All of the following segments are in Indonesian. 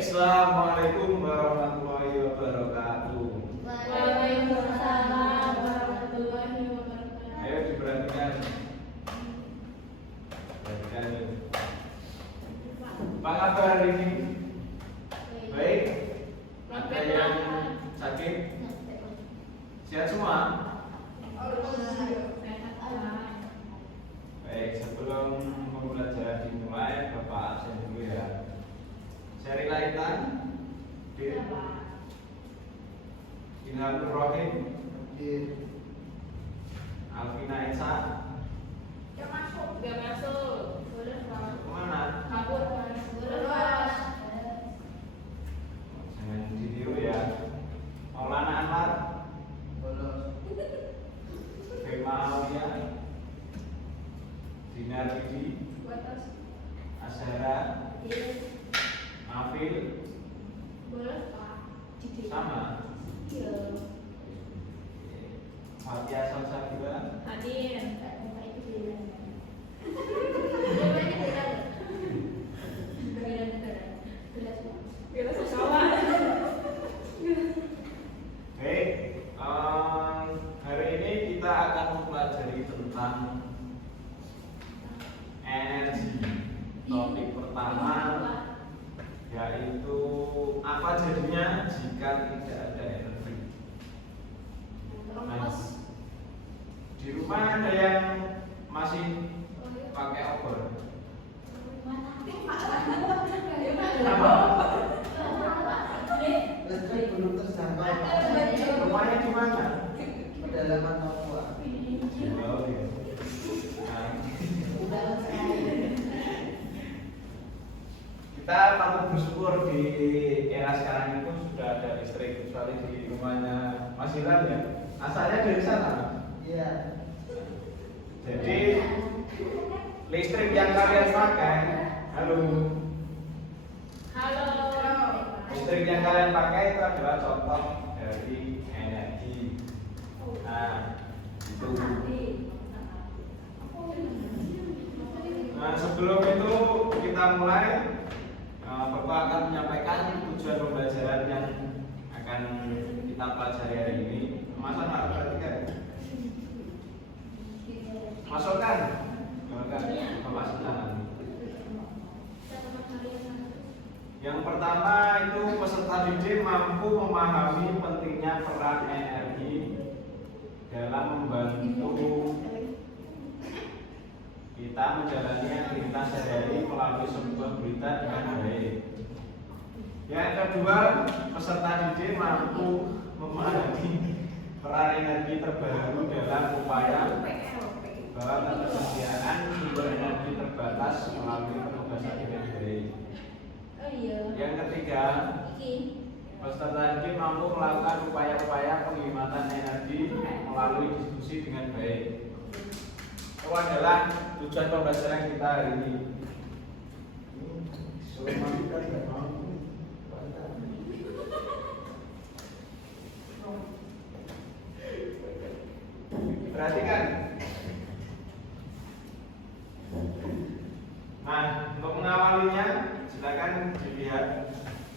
Assalamualaikum warahmatullahi wabarakatuh. Waalaikumsalam warahmatullahi wabarakatuh. Ayo diperhatikan. Perhatikan ini. Apa kabar hari ini? Baik. Ada yang sakit? Sehat semua? Baik, sebelum pembelajaran dimulai, Bapak absen dulu ya. Syarila Intan, Inhalul Rohim, Alvina Esa, Gak masuk. Boleh Pak. kemana? Kabur Pak. Boleh Pak. Jangan ditiru ya. Maulana Anwar, Fema Aulia, Dinar Didi, Azhara, Mafil, Boleh Pak. sama. Iya. Fatia Salsabila, Hadir. Bila sesawan. Baik, hari ini kita akan mempelajari tentang energi. Topik pertama yaitu apa jadinya jika tidak ada energi. Nah, di rumah ada yang masih pakai obor? Apa? Listrik belum tersampai. Rumahnya di mana? Pedalaman Papua. Oh, iya. Nah, kita patut bersyukur di era sekarang itu sudah ada listrik, kecuali di rumahnya Mas Ilham ya. Asalnya dari sana. Iya. Jadi listrik yang kalian pakai, halo, Halo. listrik yang kalian pakai itu adalah contoh dari energi. Nah, itu. Nah, sebelum itu kita mulai, Bapak akan menyampaikan tujuan pembelajaran yang akan kita pelajari hari ini. Masa nggak perhatikan? Masukkan, Bapak silakan. Yang pertama itu peserta didik mampu memahami pentingnya peran energi dalam membantu kita menjalani aktivitas sehari-hari melalui sebuah berita dengan baik. Yang kedua, peserta didik mampu memahami peran energi terbaru dalam upaya bahwa ketersediaan sumber energi terbatas melalui penugasan dengan baik. Yang ketiga, peserta didik mampu melakukan upaya-upaya penghematan energi melalui diskusi dengan baik. Itu adalah tujuan pembelajaran kita hari ini. Perhatikan. Nah, untuk mengawalinya, silakan dilihat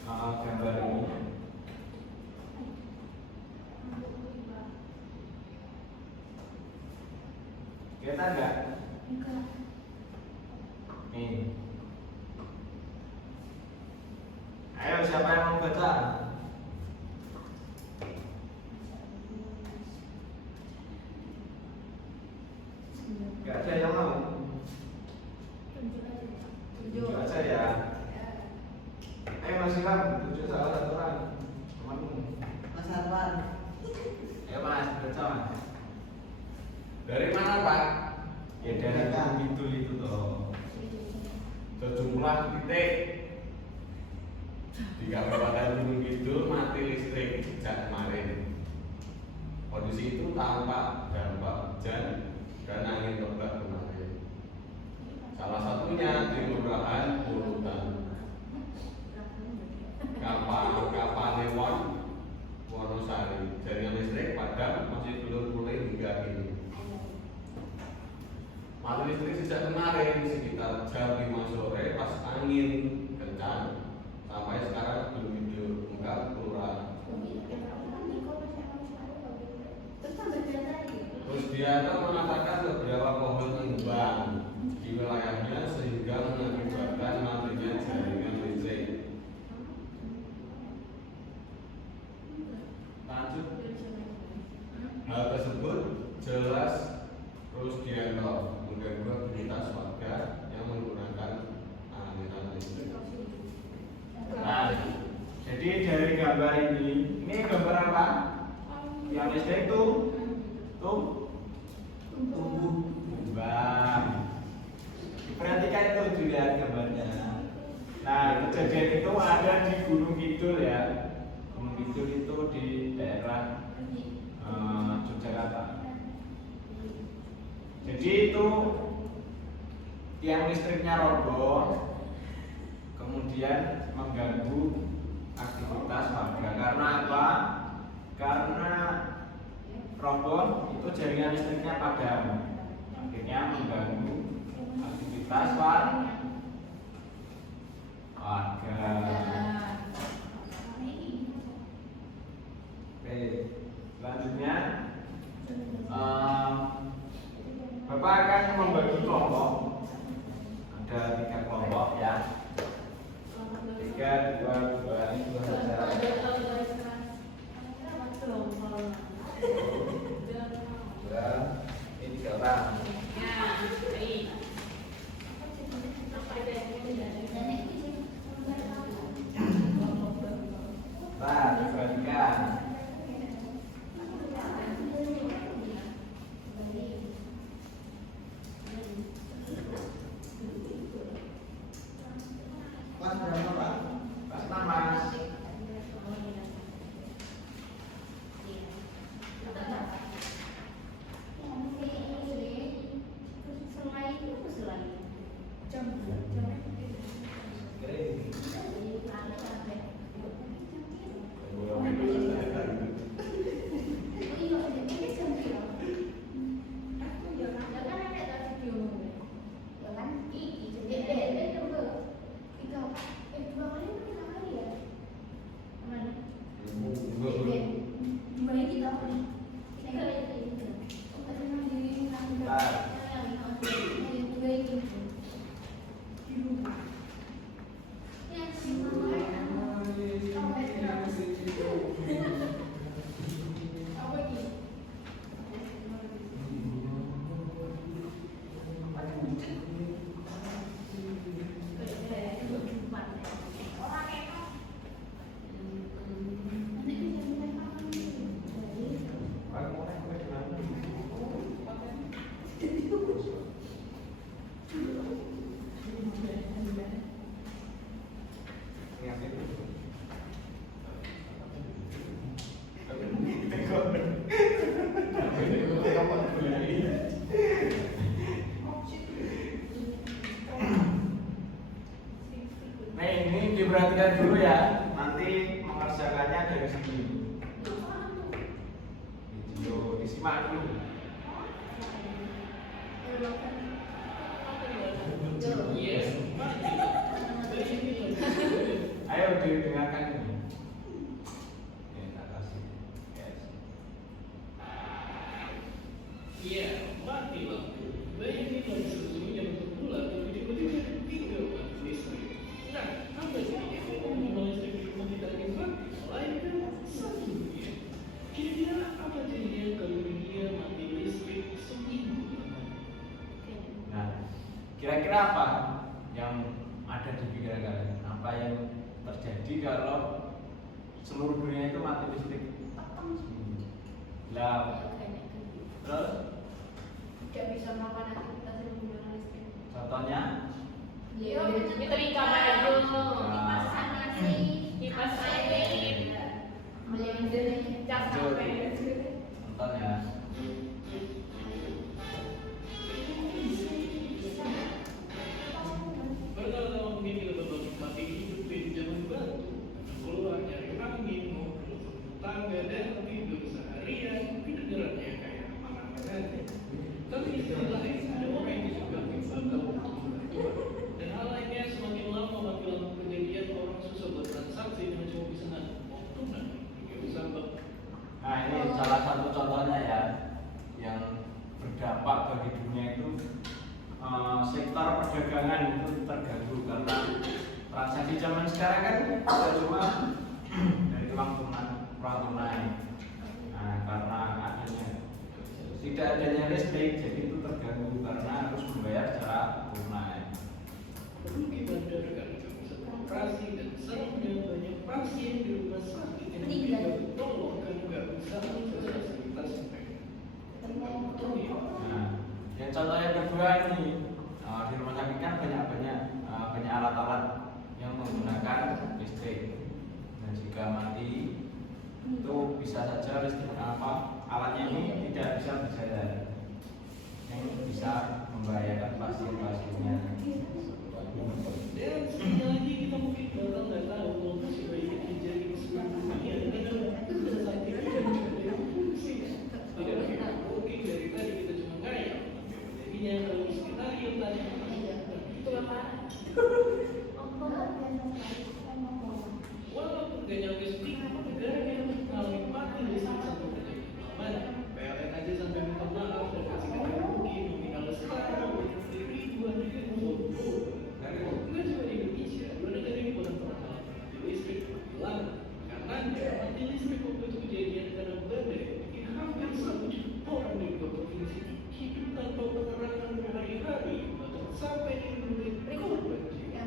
gambar ini. Kelihatan nggak? Nih. Ayo, siapa yang mau baca? Gak ada yang mau? Tunjuk aja ya. Ayo Mas Ilham, tunjuk salah satu orang temanmu. Mas Arwan. Ayo Mas, baca Mas. Dari mana Pak? Ya dari Gunung itu toh. Sejumlah titik di Kabupaten Gunung Kidul mati listrik sejak kemarin. Kondisi itu tampak dampak hujan dan angin lebat kemarin. Salah satunya di Kelurahan Pulutan, Kapanewon, Wonosari. Jaringan listrik padam masih belum pulih hingga kini. Mati listrik sejak kemarin sekitar jam 5 sore pas angin kencang sampai sekarang belum hidup, enggak keluar. Terus dia itu mengatakan beberapa pohon tumbang di wilayahnya sehingga mengakibatkan matinya jaringan listrik. Lanjut. Hal tersebut jelas Rusdianto mengganggu aktivitas warga yang menggunakan aliran listrik. Nah, jadi dari gambar ini gambar apa? Yang listrik tuh tumbang. Perhatikan itu dilihat gambarnya. Nah, kejadian itu ada di Gunung Kidul ya. Gunung Kidul itu di daerah Yogyakarta. Jadi itu tiang listriknya roboh, kemudian mengganggu aktivitas warga. Karena apa? Karena roboh itu jaringan listriknya padam, akhirnya mengganggu aktivitas warga. Oke, selanjutnya Bapak akan membagi kelompok. Ada 3 kelompok ya. 3, 2, ini 2 saja. Ini 3 orang. Nah, perhatikan. Pas berapa Pak? Pas Mas. Nah ini diperhatikan dulu ya, nanti mengerjakannya dari sini. Video disimak dulu. Ayo didengarkan ini. Tak kasih. Yes. Iya, mati lampu. Bayangin lagi sebelumnya untuk bulan tapi tiba-tiba tinggal mati listrik. Nah, apa sih yang membuat listrik di rumah kita ini mati? Melainkan satu dunia. Kira-kira apa jadinya kalau dunia mati listrik seminggu lamanya? Nah, kira-kira apa yang ada di pikiran kalian? Apa yang terjadi kalau seluruh dunia itu mati listrik? Lah, terus Tidak bisa melakukan aktivitas yang menggunakan listrik. contohnya? Nyetrika baju, kipas nasi, kipas air, blender, cas HP. Contohnya? Bertahun-tahun ini lebih mati hidup di zaman batu. Keluar nyari angin, ngobrol tangga dan tidur seharian. Kedengarannya kayak mana-mana. Tapi istilah lain ada orang yang suka bakal dan hal lainnya semakin lama makin lama kejadian orang susah buat perdagangan itu terganggu karena transaksi zaman sekarang kan tidak cuma dari uang tunai. Nah, karena tidak adanya listrik, jadi itu terganggu karena harus membayar secara tunai. Perugi bandara karena bisa beroperasi dan serangnya banyak pasien di rumah sakit yang juga tolong kan nggak bisa mengakses fasilitas mereka. Nah, yang contoh yang kedua ini di rumah sakit kan banyak alat-alat yang menggunakan listrik, dan jika mati itu bisa saja listrik alatnya ini tidak bisa berjalan, yang bisa membahayakan pasien-pasiennya. Dan sekali lagi kita mungkin bakal nggak tahu kalau musibah ini terjadi di seluruh dunia dan sudah saat ini tidak ada fungsi. Tidak mungkin dari tadi kita cuma ngayal, jadinya kalau skenario tadi Itu apa? walaupun gak nyampe sedikit, negara kita mengalami mati listrik sampai terjadi mana PLN aja sampai minta maaf dan kasih ganti rugi nominal setara dari ribuan ribu. Nggak cuma di Indonesia, dua negara ini pernah mati listrik lama. Karena mati listrik waktu itu kejadian karena badai bikin hampir 1 juta orang di 2 provinsi hidup tanpa penerangan berhari-hari, bahkan sampai dibunuh korban jiwa.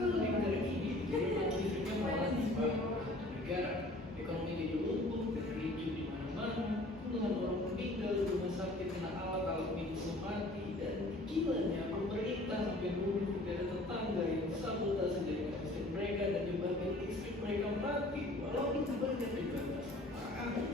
Kalau di negara ini jadi mati listriknya malah dibangun negara, ekonomi jadi lumpuh, ricu di mana-mana, puluhan orang meninggal di rumah sakit kena alat-alat medis mati, dan gilanya pemerintah sampai bunuh negara tetangga yang sabotase jaringan listrik mereka dan menyebabkan listrik mereka mati walaupun banyak dibatas apaan.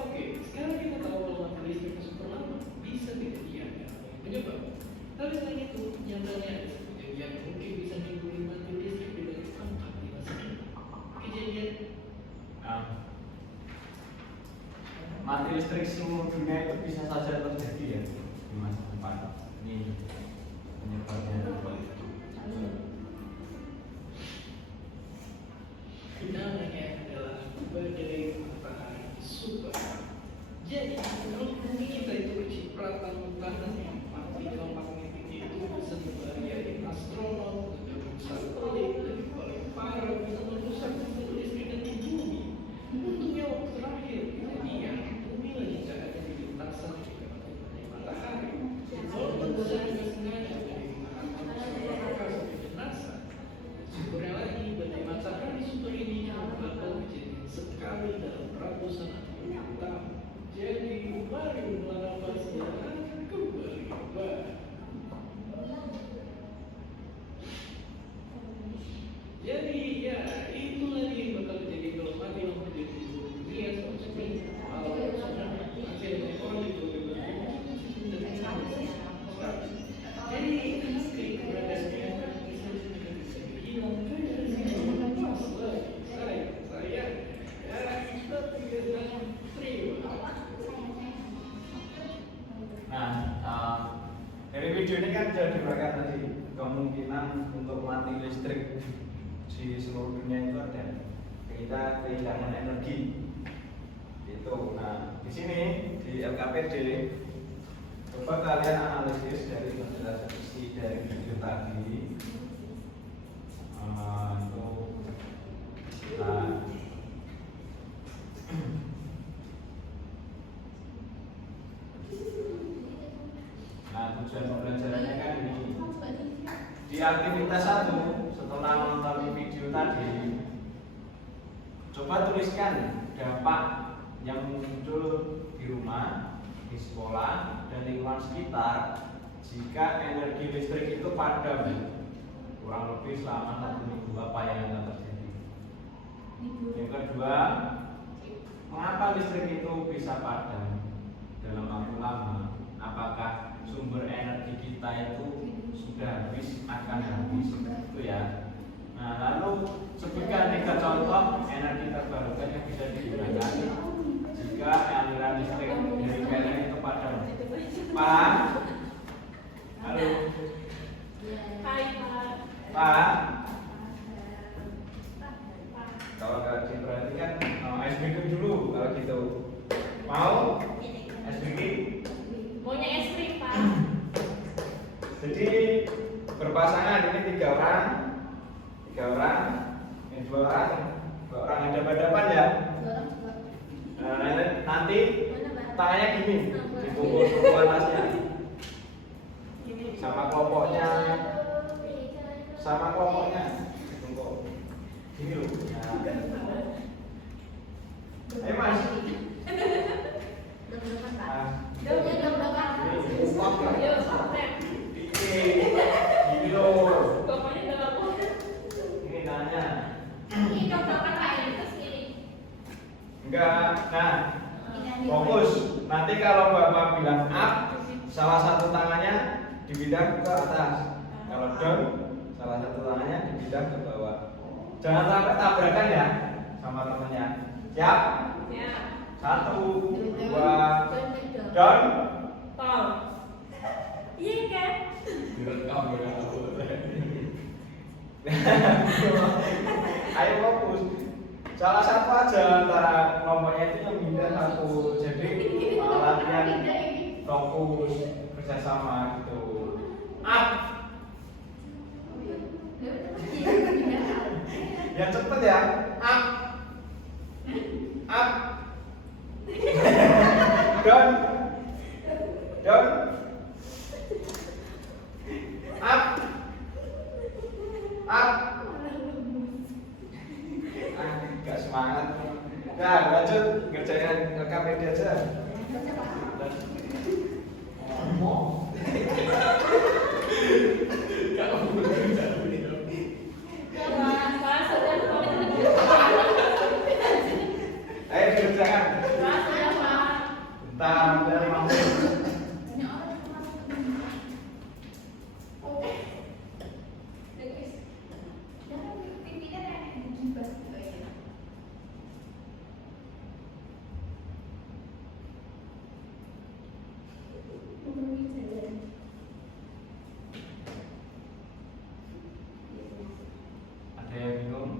Oke, sekarang kita tahu kalau mati listrik super lama bisa kejadian penyebab. Tapi selain itu, nyatanya ada kejadian mungkin bisa nimbulin mati listrik di banyak tempat di masa depan. Kejadian Mati listrik seluruh dunia itu bisa saja terjadi ya di masa depan. Ini penyebabnya. namanya adalah badai matahari super. Jadi, kalau bumi kita itu kecipratan utara yang partikel magnetiknya itu bisa dibahayain astronot, menjauh satelit, dan paling parah bisa merusak sistem listrik di bumi. Untungnya waktu terakhir kejadian, bumi lagi jaraknya di lintasan juga badai matahari. Walaupun besar juga sengaja dari masyarakat seperti NASA. Syukurnya lagi, badai matahari super ini bakal kejadian sekali dalam ratusan tahun. Jadi, mari menapasi dan kembali baik. Jadi, ya, itu lagi yang bakal terjadi kalau mati lampu di seluruh dunia semacam ini. Kalau masih ada orang di beberapa jadi, listrik beradanya bisa hilang dari sini pas lagi saya kita tidak terima. Nah, dari video ini kan sudah diberikan tadi kemungkinan untuk mati listrik di seluruh dunia itu ada. Kita kehilangan energi. Itu. Nah, di sini di LKPD coba kalian analisis dari penjelasan dari video tadi. Nah, tujuan pembelajarannya kan ini. Di aktivitas 1 setelah nonton video tadi, coba tuliskan dampak yang muncul di rumah, di sekolah, dan lingkungan sekitar jika energi listrik itu padam kurang lebih selama 1 minggu. Apa yang akan terjadi? Yang kedua, mengapa listrik itu bisa padam dalam waktu lama? Apakah sumber energi kita itu sudah akan habis itu ya? Nah, lalu sebutkan 3 contoh energi terbarukan yang bisa digunakan jika aliran listrik dari PLN itu padam. Pak, halo. Hai Pak. Pak, kalau nggak diperhatikan, SBQ dulu kalau gitu. Mau? SBQ? Maunya es krim Pak. Jadi berpasangan, ini 3 orang, ini 2 orang, 2 orang yang hadapan ya. Nanti tangannya gini, dipukul atasnya, sama kelompoknya, dipukul. Gini loh. Nah. Ayo mas. Gini loh. Ini tangannya. Enggak. Nah, fokus. Nanti kalau bapak bilang up, salah satu tangannya dipindah ke atas. Kalau down, salah satu tangannya dipindah ke bawah. Jangan sampai tabrakan ya sama temennya. Siap? 1, 2, down. Direkam ya. Ayo fokus. Salah satu aja antara kelompoknya itu yang pindah satu. Jadi latihan fokus kerjasama gitu. Up. Yang cepet ya. Up. Up. Down. Down. Up. Up. Gak semangat. Nah, lanjut kerjain rekam media aja. Ayo kerjakan. Bentar, dari mampu. Ada yang bingung?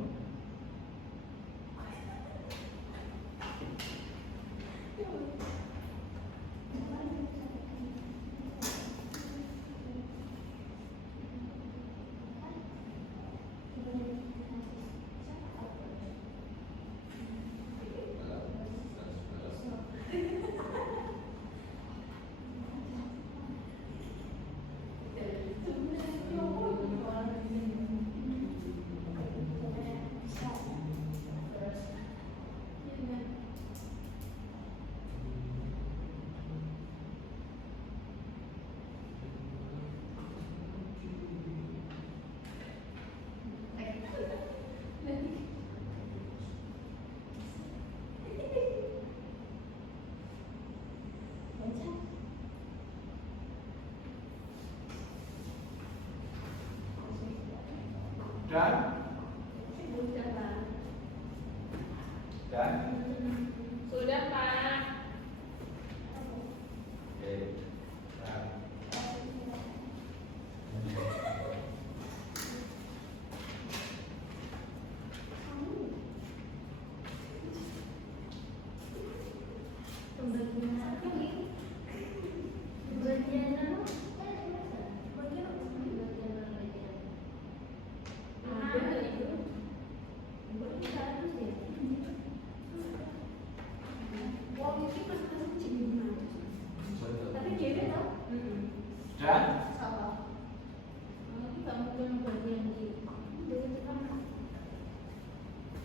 Dan Sudah, Pak. Oke. Nah.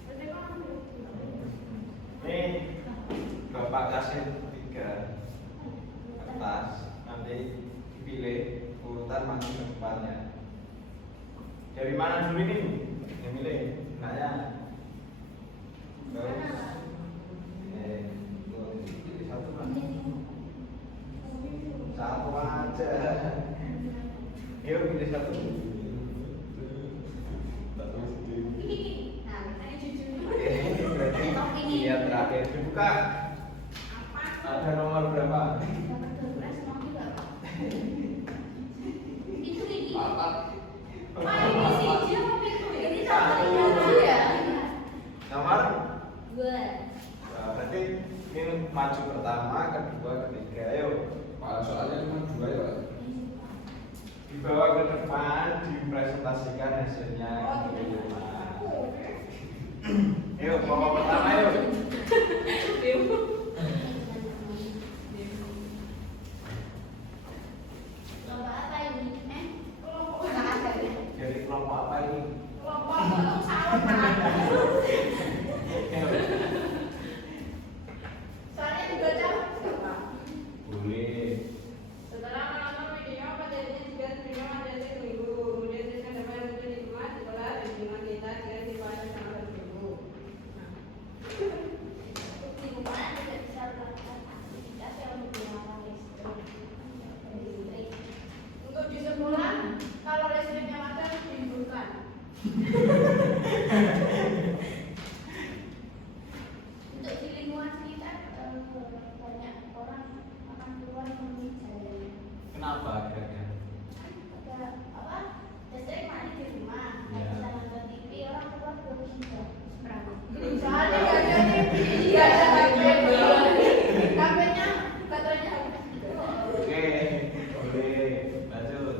Dan ini Bapak kasih 3 kertas, nanti dipilih urutan maju ke depannya. Dari mana dulu ini? Yang milih, nanya. Terus, pilih satu Mas. Satu aja. Yuk pilih satu. Iya terakhir dibuka. Ada nomor berapa? Nomor? Nah, berarti ini maju pertama, kedua, ketiga. Ayo. Soalnya cuma 2 ya. Dibawa ke depan, presentasikan hasilnya di rumah. Yuk, kelompok pertama yuk. Lomba apa ini? Kelompok apa ini? Jadi kelompok apa ini? Kelompok potong sawit, Pak. Soalnya juga capek, Pak. Boleh. Setelah menonton video materi juga video materi minggu, kemudian kita dapat itu di rumah setelah dengan kita dengan dipakai sama berminggu. Di rumah tidak bisa melakukan aktivitas yang menggunakan listrik. Untuk di sekolah, kalau listriknya mati harus dihidupkan. Untuk di lingkungan sekitar banyak orang makan keluar memenuhi jalan. Kenapa kira-kira? Ada apa? Listrik mati di rumah. Ya. Kita nonton TV orang keluar belum bisa. Soalnya nggak ada TV, nggak ada HP. HP-nya baterainya habis. Oke, boleh. Lanjut.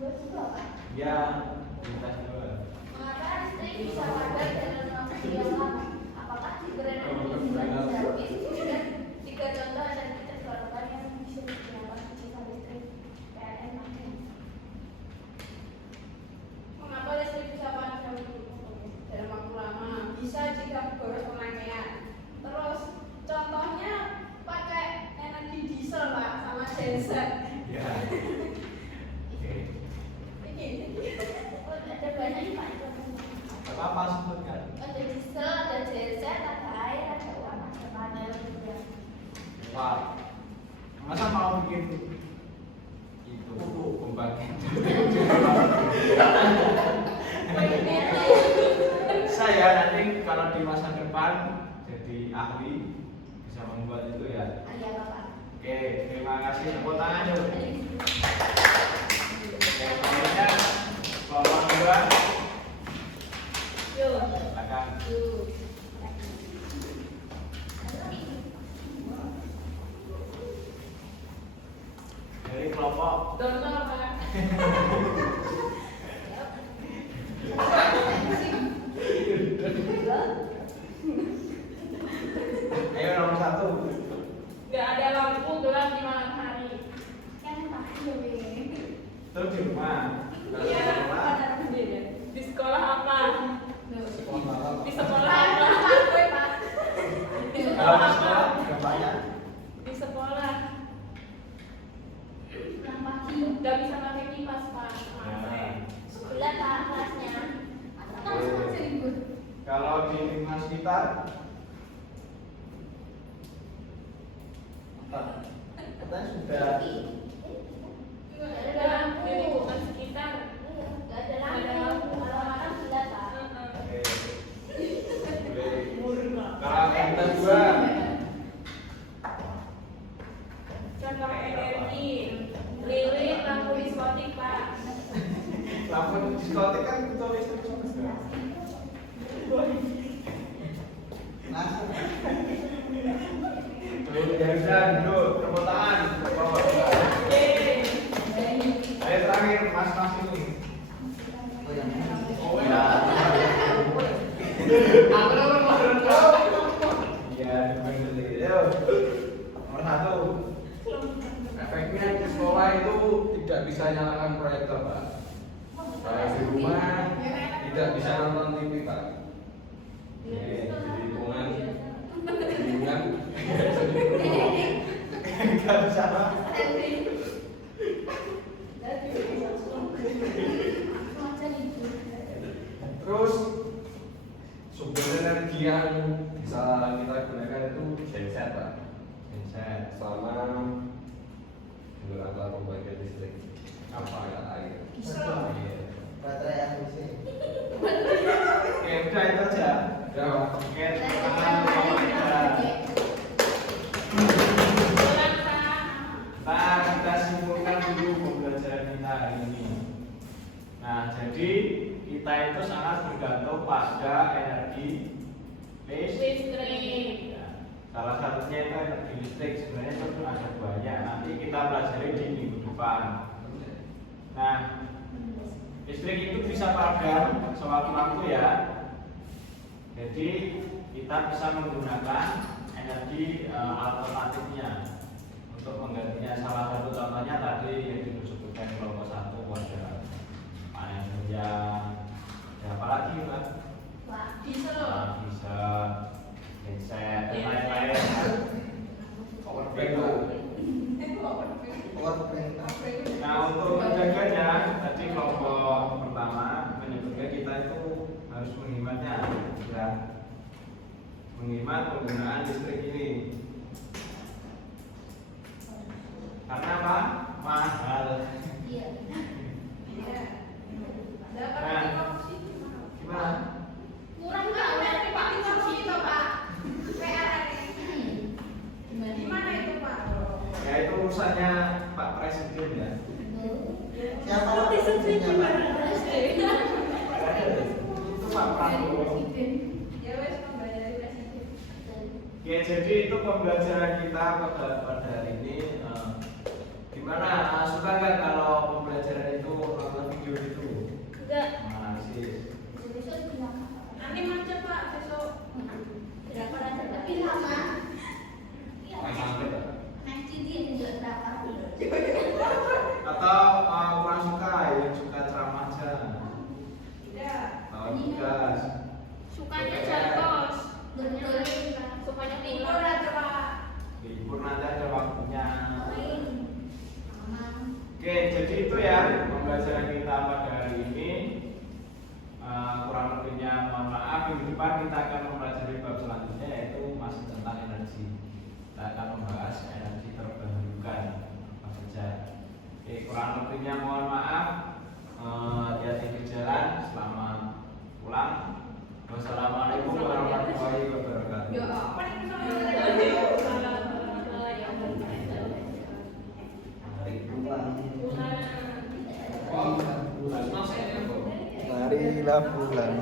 Buat juga, Pak. Ya, kita coba. Mengapa listrik bisa padam dalam waktu yang lama? Apakah diberikan hubungan servis? Dan tiga contoh aktivitas keluarga yang bisa dilakukan jika listrik PLN mati. Mengapa listrik bisa padam dalam waktu lama? Bisa jika boros pemakaian. Terus contohnya pakai energi diesel, Pak, sama genset. Ya. Oke. Ini ada banyak nih, Pak. Apa sebutkan? Ada diesel, ada genset, ada air, ada uang, ada panel juga. Wah. Masa mau bikin itu pembangkit? Saya nanti kalau di masa depan jadi ahli bisa membuat itu ya. Iya, Bapak. Oke, terima kasih. Tepuk tangan yuk. Yang selanjutnya kelompok dua. Yuk. Silakan. Yuk. Dari kelompok Contoh, Pak. ayo nomor satu. Nggak ada lampu gelap di malam hari. Kan pasti Terus di rumah. Iya, Di sekolah apa? Di sekolah Pak, apa? gue, Pak. Di Kalau sekolah di sekolah apa? juga banyak. Di sekolah. Yang pagi. Gak bisa pakai kipas, Pak. Nah, Sebelah, Pak, kelasnya. Atau sama seribu. kalau di lingkungan sekitar katanya sudah. Nggak ada Ada lampu. di lingkungan sekitar. Nggak ada lampu. Kalau malam gelap, Pak. Oke. Boleh. Kalau kita dua. Contoh energi. Lilin, lampu diskotik, Pak. Lampu diskotik kan butuh listrik juga. Langsung. Ya udah, duduk, tepuk tangan. Yeay. Ayo terakhir, Mas ini. Oh, yang ini. Oh ya. Aku nomor iya, yuk. Nomor satu. Efeknya di sekolah itu tidak bisa nyalakan proyektor, Pak. Kalau di rumah tidak bisa nonton TV, Pak. Di lingkungan Enggak bisa, Pak. Terus sumber energi yang bisa kita gunakan itu genset, Pak. Genset sama beberapa pembangkit listrik apa ya air. Iya. Baterai yang bisa. Oke, udah itu aja. Ya, Pak. Oke, tepuk tangan untuk Bapak kita. Nah, kita simpulkan dulu pembelajaran kita hari ini. Nah, jadi kita itu sangat bergantung pada energi Listrik. Ya, salah satunya itu energi listrik. Sebenarnya itu ada banyak. Nanti kita pelajari di minggu depan. Nah, seragam sewaktu-waktu ya. Jadi kita bisa menggunakan energi alternatifnya untuk menggantinya. Salah satu contohnya tadi yang disebutkan kelompok 1 ada panel surya, ya apalagi Pak? Bisa. Bisa headset dan lain-lain. Power bank tuh. Power bank. Nah untuk menjaganya tadi kelompok pertama menyebutkan kita itu harus menghematnya, ya, menghemat penggunaan listrik ini. Karena apa? Mahal. Iya. Nah, gimana? Murah nggak? Udah dipakai kursi itu Pak. Gimana itu Pak? Ya itu urusannya Pak Presiden ya. Siapa waktu presidennya Pak? Itu Pak Prabowo. Ya wes membayari presiden. Ya jadi itu pembelajaran kita pada hari ini. Gimana? Suka nggak kalau pembelajaran itu nonton video itu? Enggak. Analisis. Nanti macet Pak besok. Berapa aja tapi lama. Iya. Macet, Pak. Nanti dia juga berapa? Atau kurang suka ya suka ceramah aja. Tidak. Tahu tugas. Sukanya jatuh. Betul. Sukanya libur aja Pak. Libur nanti ada waktunya. Main. Mama. Oke, jadi itu ya pembelajaran kita pada hari ini. Kurang lebihnya mohon maaf. Minggu depan kita akan mempelajari bab selanjutnya yaitu masih tentang energi. Kita akan membahas energi terbarukan apa saja. Oke, kurang lebihnya mohon maaf. Hati-hati di jalan. Selamat pulang. Wassalamualaikum warahmatullahi wabarakatuh. Ya apa nih Mari pulang. Wah, bulan masanya kok. Marilah pulang.